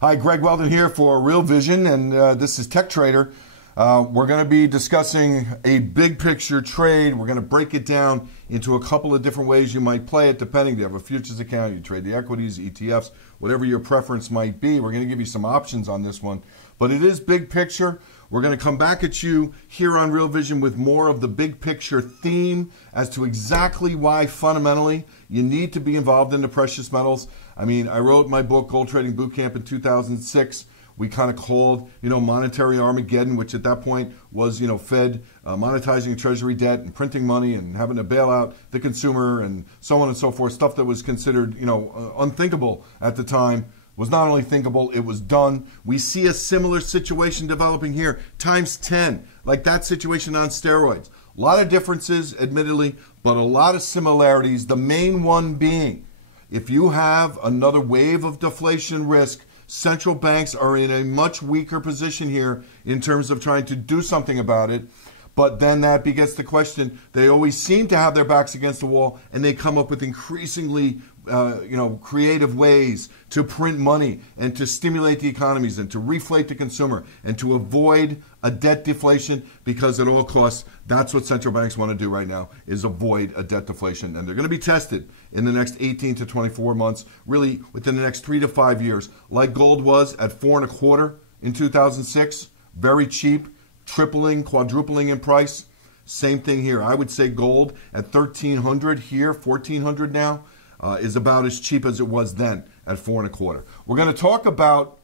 Hi, Greg Weldon here for Real Vision, and this is Tech Trader. We're going to be discussing a big picture trade. We're going to break it down into a couple of different ways you might play it, depending. You have a futures account, you trade the equities, ETFs, whatever your preference might be. We're going to give you some options on this one, but it is big picture. We're going to come back at you here on Real Vision with more of the big picture theme as to exactly why fundamentally you need to be involved in the precious metals. I mean, I wrote my book, Gold Trading Bootcamp, in 2006. We kind of called, monetary Armageddon, which at that point was, Fed monetizing treasury debt and printing money and having to bail out the consumer and so on and so forth. Stuff that was considered, unthinkable at the time. Was not only thinkable, it was done. We see a similar situation developing here, times 10, like that situation on steroids. A lot of differences, admittedly, but a lot of similarities. The main one being, if you have another wave of deflation risk, central banks are in a much weaker position here in terms of trying to do something about it. But then that begets the question, they always seem to have their backs against the wall, and they come up with increasingly creative ways to print money and to stimulate the economies and to reflate the consumer and to avoid a debt deflation, because at all costs, that's what central banks want to do right now, is avoid a debt deflation. And they're going to be tested in the next 18 to 24 months, really within the next 3 to 5 years, like gold was at 4.25 in 2006, very cheap, tripling, quadrupling in price. Same thing here. I would say gold at 1,300 here, 1,400 now, is about as cheap as it was then at 4.25. We're going to talk about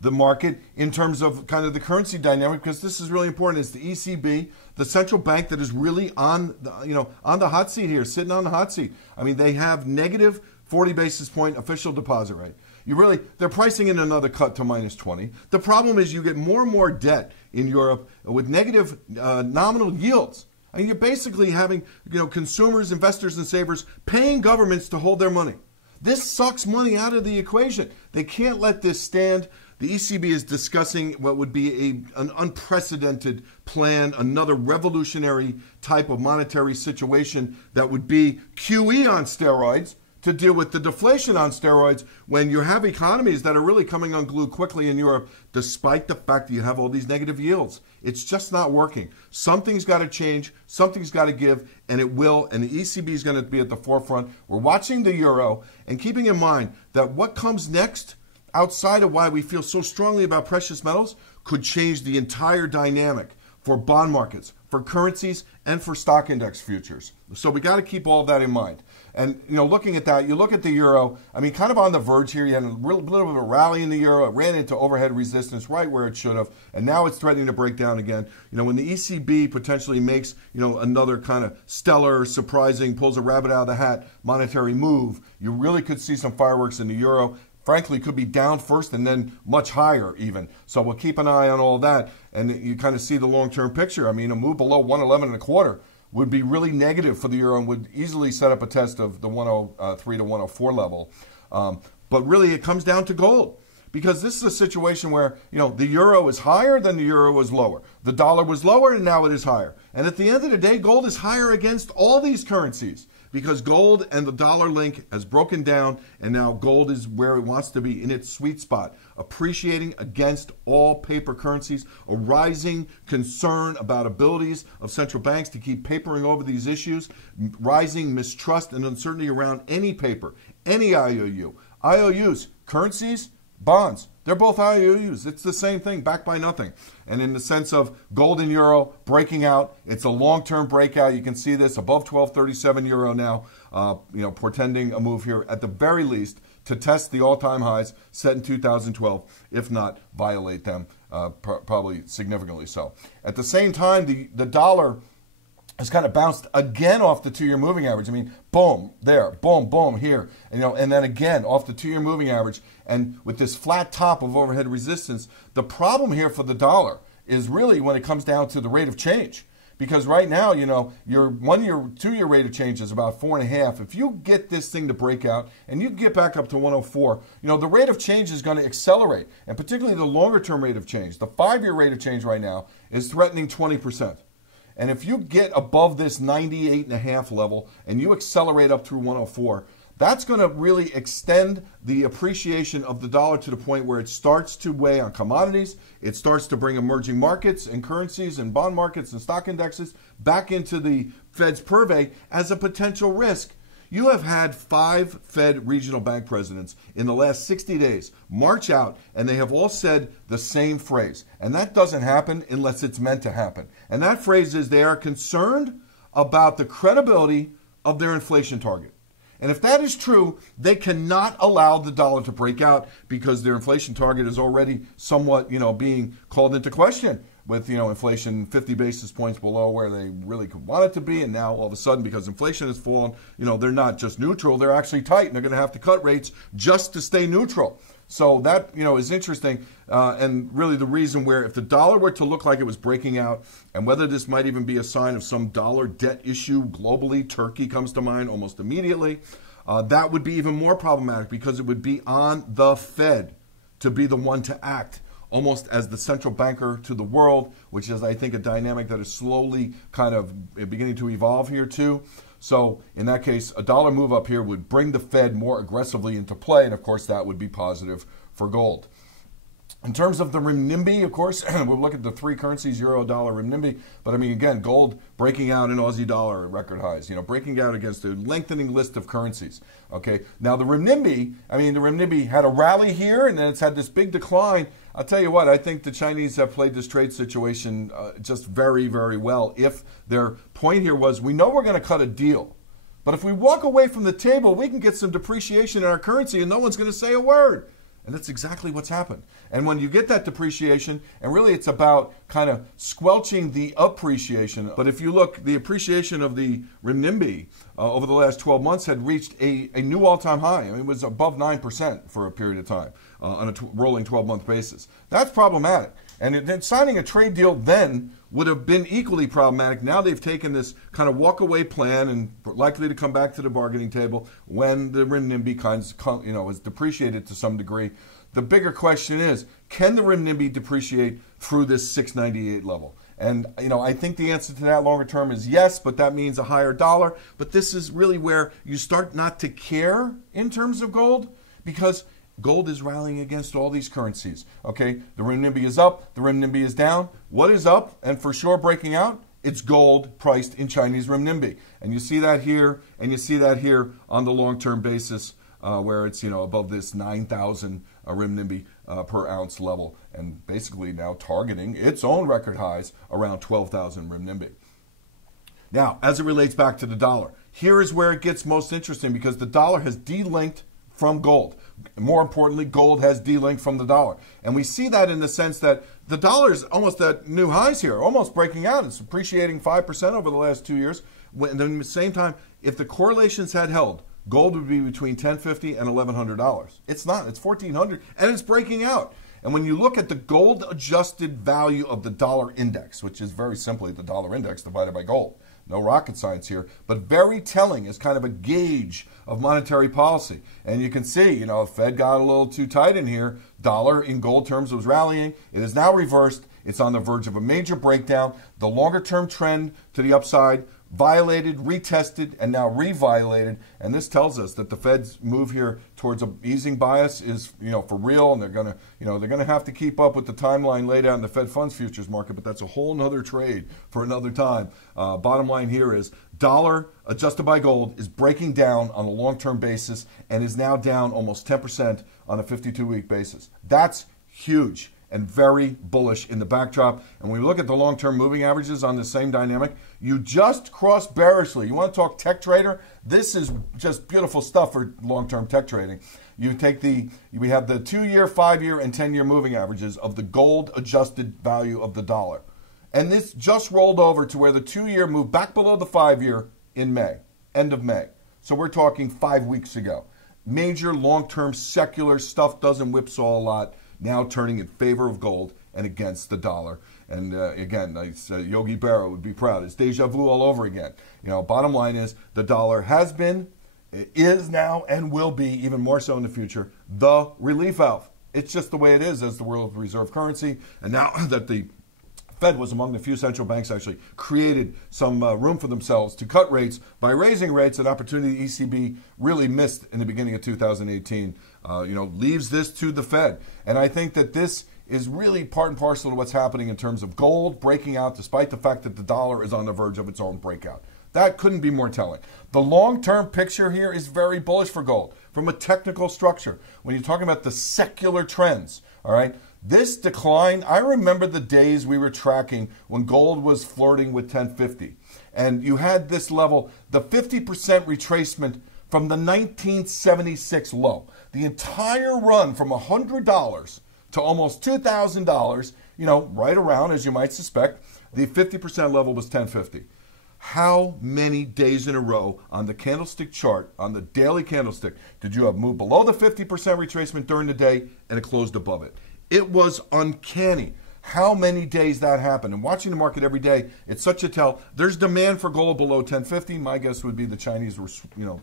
the market in terms of kind of the currency dynamic, because this is really important. It's the ECB, the central bank, that is really on the hot seat here, sitting on the hot seat. I mean, they have negative 40 basis point official deposit rate. They're pricing in another cut to minus 20. The problem is you get more and more debt in Europe with negative nominal yields. I mean, you're basically having consumers, investors, and savers paying governments to hold their money. This sucks money out of the equation. They can't let this stand. The ECB is discussing what would be an unprecedented plan, another revolutionary type of monetary situation that would be QE on steroids, to deal with the deflation on steroids when you have economies that are really coming unglued quickly in Europe, despite the fact that you have all these negative yields. It's just not working. Something's got to change, something's got to give, and it will, and the ECB is going to be at the forefront. We're watching the euro and keeping in mind that what comes next, outside of why we feel so strongly about precious metals, could change the entire dynamic for bond markets, for currencies, and for stock index futures. So we got to keep all of that in mind. And looking at that, you look at the euro, I mean, kind of on the verge here. You had a little bit of a rally in the euro. It ran into overhead resistance right where it should have, and now it's threatening to break down again. When the ECB potentially makes another kind of stellar, surprising, pulls a rabbit out of the hat monetary move, you really could see some fireworks in the euro. Frankly, could be down first and then much higher even. So we'll keep an eye on all that, and you kind of see the long-term picture. I mean, a move below 111.25 would be really negative for the euro and would easily set up a test of the 103 to 104 level. But really, it comes down to gold, because this is a situation where the euro is higher than the euro is lower. The dollar was lower, and now it is higher. And at the end of the day, gold is higher against all these currencies, because gold and the dollar link has broken down, and now gold is where it wants to be in its sweet spot, appreciating against all paper currencies, a rising concern about abilities of central banks to keep papering over these issues, rising mistrust and uncertainty around any paper, any IOU. IOUs, currencies, bonds, they're both IOUs. It's the same thing, backed by nothing. And in the sense of gold and euro breaking out, it's a long-term breakout. You can see this above 12.37 euro now, portending a move here at the very least to test the all-time highs set in 2012, if not violate them, probably significantly so. At the same time, the dollar has kind of bounced again off the 2-year moving average. I mean, boom, there, boom, boom, here. And then again off the 2-year moving average. And with this flat top of overhead resistance, the problem here for the dollar is really when it comes down to the rate of change. Because right now, your 1-year, 2-year rate of change is about 4.5. If you get this thing to break out and you get back up to 104, the rate of change is going to accelerate. And particularly the longer term rate of change. The 5-year rate of change right now is threatening 20%. And if you get above this 98.5 level and you accelerate up through 104, that's going to really extend the appreciation of the dollar to the point where it starts to weigh on commodities. It starts to bring emerging markets and currencies and bond markets and stock indexes back into the Fed's purvey as a potential risk. You have had 5 Fed regional bank presidents in the last 60 days march out, and they have all said the same phrase. And that doesn't happen unless it's meant to happen. And that phrase is they are concerned about the credibility of their inflation target. And if that is true, they cannot allow the dollar to break out because their inflation target is already somewhat, being called into question with, inflation 50 basis points below where they really could want it to be. And now all of a sudden, because inflation has fallen, they're not just neutral, they're actually tight, and they're going to have to cut rates just to stay neutral. So that, is interesting, and really the reason where if the dollar were to look like it was breaking out, and whether this might even be a sign of some dollar debt issue globally, Turkey comes to mind almost immediately, that would be even more problematic because it would be on the Fed to be the one to act, almost as the central banker to the world, which is, I think, a dynamic that is slowly kind of beginning to evolve here too. So in that case, a dollar move up here would bring the Fed more aggressively into play, and of course that would be positive for gold. In terms of the renminbi, of course, we'll look at the 3 currencies, euro, dollar, renminbi. But I mean, again, gold breaking out in Aussie dollar at record highs, breaking out against a lengthening list of currencies. Okay, now the renminbi had a rally here, and then it's had this big decline. I'll tell you what, I think the Chinese have played this trade situation just very, very well. If their point here was, we know we're going to cut a deal, but if we walk away from the table, we can get some depreciation in our currency and no one's going to say a word. And that's exactly what's happened. And when you get that depreciation, and really it's about kind of squelching the appreciation. But if you look, the appreciation of the renminbi over the last 12 months had reached a new all-time high. I mean, it was above 9% for a period of time on a rolling 12-month basis. That's problematic. And then signing a trade deal then would have been equally problematic. Now they've taken this kind of walk-away plan and likely to come back to the bargaining table when the renminbi is depreciated to some degree. The bigger question is, can the renminbi depreciate through this 698 level? And, I think the answer to that longer term is yes, but that means a higher dollar. But this is really where you start not to care in terms of gold, because gold is rallying against all these currencies. Okay, the renminbi is up, the renminbi is down. What is up and for sure breaking out? It's gold priced in Chinese renminbi. And you see that here, and you see that here on the long-term basis where it's, above this 9,000 renminbi per ounce level, and basically now targeting its own record highs around 12,000 renminbi. Now, as it relates back to the dollar, here is where it gets most interesting because the dollar has delinked from gold. More importantly, gold has delinked from the dollar. And we see that in the sense that the dollar is almost at new highs here, almost breaking out. It's appreciating 5% over the last 2 years. And then at the same time, if the correlations had held, gold would be between $1,050 and $1,100. It's not. It's $1,400, and it's breaking out. And when you look at the gold-adjusted value of the dollar index, which is very simply the dollar index divided by gold, no rocket science here, but very telling as kind of a gauge of monetary policy. And you can see, Fed got a little too tight in here. Dollar in gold terms was rallying. It is now reversed. It's on the verge of a major breakdown. The longer-term trend to the upside violated, retested, and now reviolated. And this tells us that the Fed's move here towards an easing bias is, for real, and they're gonna have to keep up with the timeline laid out in the Fed funds futures market. But that's a whole nother trade for another time. Bottom line here is dollar adjusted by gold is breaking down on a long-term basis and is now down almost 10% on a 52-week basis. That's huge and very bullish in the backdrop. And when we look at the long-term moving averages on the same dynamic, you just cross bearishly. You want to talk tech trader? This is just beautiful stuff for long-term tech trading. We have the 2-year, 5-year, and 10-year moving averages of the gold-adjusted value of the dollar. And this just rolled over to where the 2-year moved back below the 5-year in May, end of May. So we're talking 5 weeks ago. Major long-term secular stuff doesn't whipsaw a lot, now turning in favor of gold and against the dollar. And again, Yogi Berra would be proud. It's deja vu all over again. Bottom line is the dollar has been, is now, and will be even more so in the future, the relief valve. It's just the way it is as the world reserve currency. And now that the Fed was among the few central banks actually created some room for themselves to cut rates by raising rates, an opportunity the ECB really missed in the beginning of 2018. Leaves this to the Fed. And I think that this is really part and parcel to what's happening in terms of gold breaking out, despite the fact that the dollar is on the verge of its own breakout. That couldn't be more telling. The long-term picture here is very bullish for gold from a technical structure. When you're talking about the secular trends, all right, this decline, I remember the days we were tracking when gold was flirting with 1050. And you had this level, the 50% retracement from the 1976 low. The entire run from $100 to almost $2,000, right around, as you might suspect, the 50% level was 1050. How many days in a row on the candlestick chart, on the daily candlestick, did you have moved below the 50% retracement during the day and it closed above it? It was uncanny how many days that happened. And watching the market every day, it's such a tell. There's demand for gold below 1050. My guess would be the Chinese were,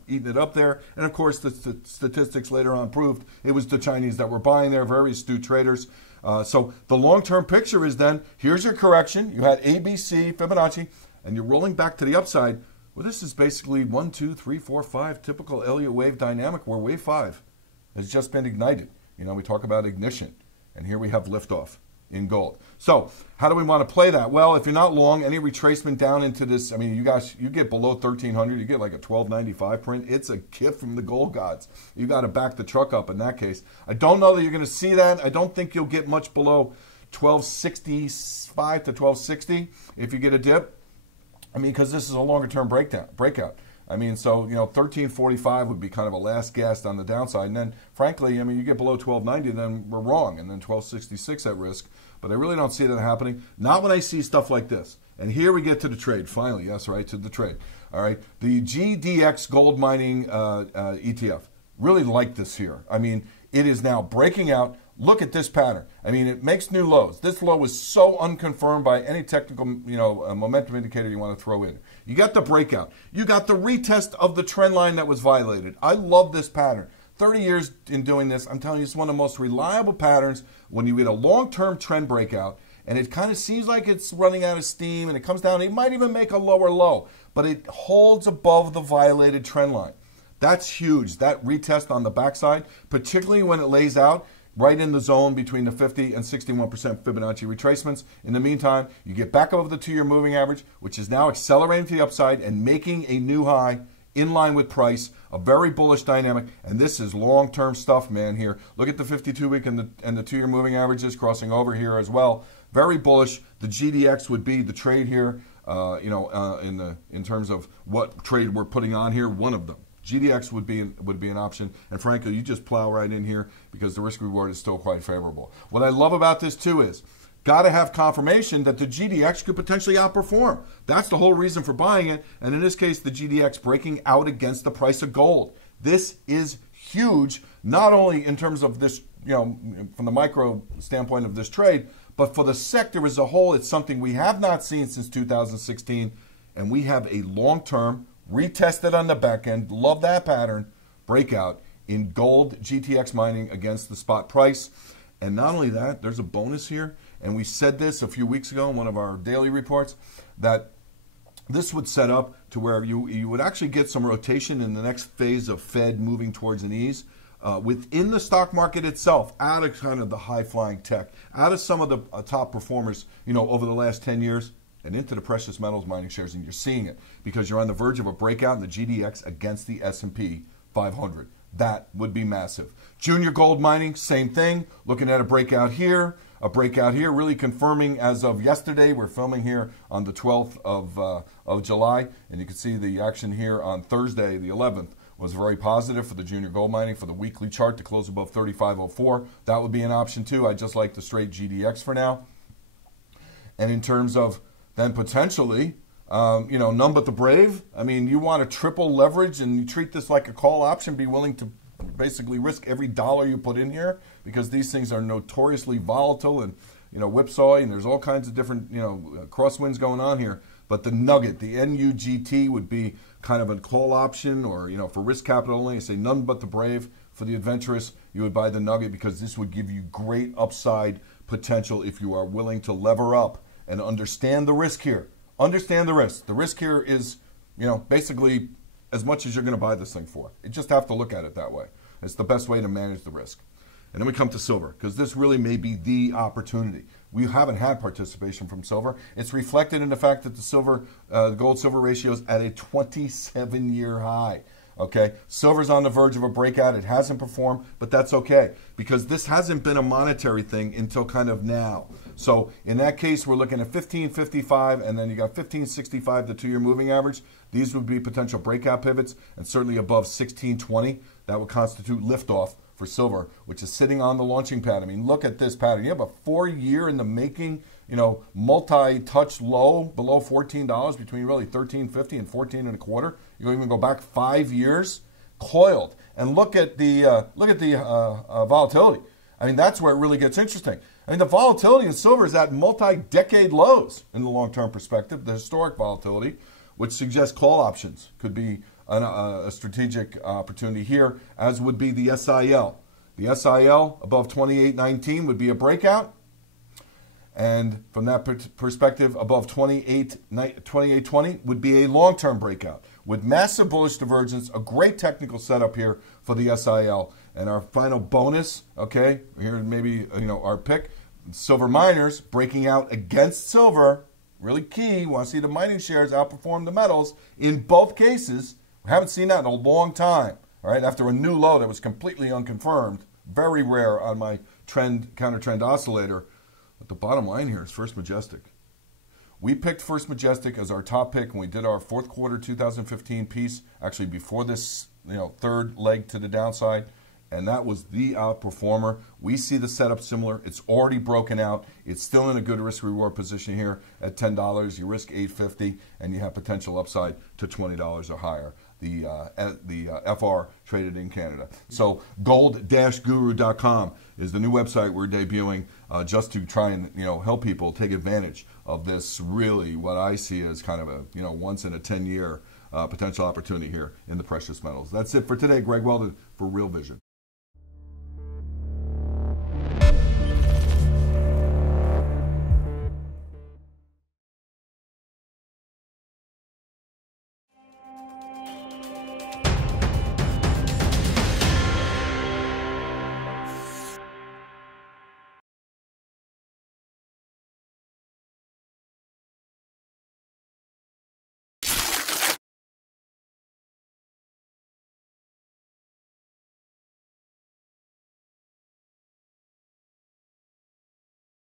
eating it up there. And of course, the statistics later on proved it was the Chinese that were buying there, very astute traders. So the long-term picture is then, here's your correction. You had ABC, Fibonacci, and you're rolling back to the upside. Well, this is basically 1, 2, 3, 4, 5, typical Elliott wave dynamic where wave 5 has just been ignited. We talk about ignition, and here we have liftoff in gold. So how do we want to play that? Well, if you're not long, any retracement down into this, you get below 1300, you get like a 1295 print. It's a gift from the gold gods. You got to back the truck up in that case. I don't know that you're going to see that. I don't think you'll get much below 1265 to 1260 if you get a dip. Because this is a longer term breakout. So 1345 would be kind of a last gasp on the downside. And then, frankly, you get below 1290, then we're wrong. And then 1266 at risk. But I really don't see that happening. Not when I see stuff like this. And here we get to the trade, finally. Yes, right, to the trade. All right, the GDX gold mining ETF. Really like this here. It is now breaking out. Look at this pattern. It makes new lows. This low is so unconfirmed by any technical, momentum indicator you want to throw in. You got the breakout. You got the retest of the trend line that was violated. I love this pattern. 30 years in doing this, I'm telling you, it's one of the most reliable patterns when you get a long-term trend breakout, and it kind of seems like it's running out of steam, and it comes down. It might even make a lower low, but it holds above the violated trend line. That's huge. That retest on the backside, particularly when it lays out right in the zone between the 50 and 61% Fibonacci retracements. In the meantime, you get back above the 2-year moving average, which is now accelerating to the upside and making a new high in line with price, a very bullish dynamic. And this is long-term stuff, man, here. Look at the 52-week and the 2-year moving averages crossing over here as well. Very bullish. The GDX would be the trade here, in terms of what trade we're putting on here, one of them. GDX would be an option, and frankly, you just plow right in here because the risk reward is still quite favorable. What I love about this too is, got to have confirmation that the GDX could potentially outperform. That's the whole reason for buying it, and in this case, the GDX breaking out against the price of gold. This is huge, not only in terms of this, from the micro standpoint of this trade, but for the sector as a whole. It's something we have not seen since 2016, and we have a long-term retested on the back end, love that pattern, breakout in gold GTX mining against the spot price. And not only that, there's a bonus here, and we said this a few weeks ago in one of our daily reports, that this would set up to where you would actually get some rotation in the next phase of Fed moving towards an ease within the stock market itself, out of kind of the high-flying tech, out of some of the top performers, over the last 10 years, and into the precious metals mining shares, and you're seeing it because you're on the verge of a breakout in the GDX against the S&P 500. That would be massive. Junior gold mining, same thing. Looking at a breakout here, really confirming as of yesterday. We're filming here on the 12th of July, and you can see the action here on Thursday, the 11th, was very positive for the junior gold mining for the weekly chart to close above 3504. That would be an option too. I just like the straight GDX for now. And in terms of then potentially, none but the brave. You want to triple leverage and you treat this like a call option, be willing to basically risk every dollar you put in here because these things are notoriously volatile and, whipsaw, and there's all kinds of different, crosswinds going on here. But the nugget, the NUGT would be kind of a call option or, for risk capital only. I say none but the brave. For the adventurous, you would buy the nugget because this would give you great upside potential if you are willing to lever up and understand the risk here. Understand the risk. The risk here is, basically as much as you're going to buy this thing for. You just have to look at it that way. It's the best way to manage the risk. And then we come to silver, because this really may be the opportunity. We haven't had participation from silver. It's reflected in the fact that the gold-silver ratio is at a 27-year high. Okay, silver's on the verge of a breakout. It hasn't performed, but that's okay, because this hasn't been a monetary thing until kind of now. So in that case, we're looking at 1555, and then you got 1565, the 2-year moving average. These would be potential breakout pivots, and certainly above 1620. That would constitute liftoff for silver, which is sitting on the launching pad. I mean, look at this pattern. You have a 4-year in the making, multi-touch low below $14 between really $13.50 and $14.25. You even go back 5 years, coiled. And look at the volatility. I mean, that's where it really gets interesting. I mean, the volatility in silver is at multi-decade lows in the long-term perspective, the historic volatility, which suggests call options could be a strategic opportunity here, as would be the SIL. The SIL above 28.19 would be a breakout. And from that perspective, above 28.20 would be a long-term breakout. With massive bullish divergence, a great technical setup here for the SIL. And our final bonus, okay, here maybe our pick, silver miners breaking out against silver. Really key. Want to see the mining shares outperform the metals in both cases. We haven't seen that in a long time. All right, after a new low that was completely unconfirmed, very rare on my counter trend oscillator. But the bottom line here is First Majestic. We picked First Majestic as our top pick when we did our fourth quarter 2015 piece, actually before this third leg to the downside, and that was the outperformer. We see the setup similar. It's already broken out. It's still in a good risk-reward position here at $10. You risk $8.50, and you have potential upside to $20 or higher. The FR traded in Canada. So gold-guru.com is the new website we're debuting just to try and help people take advantage of this really what I see as kind of a once in a 10-year potential opportunity here in the precious metals. That's it for today. Greg Weldon for Real Vision.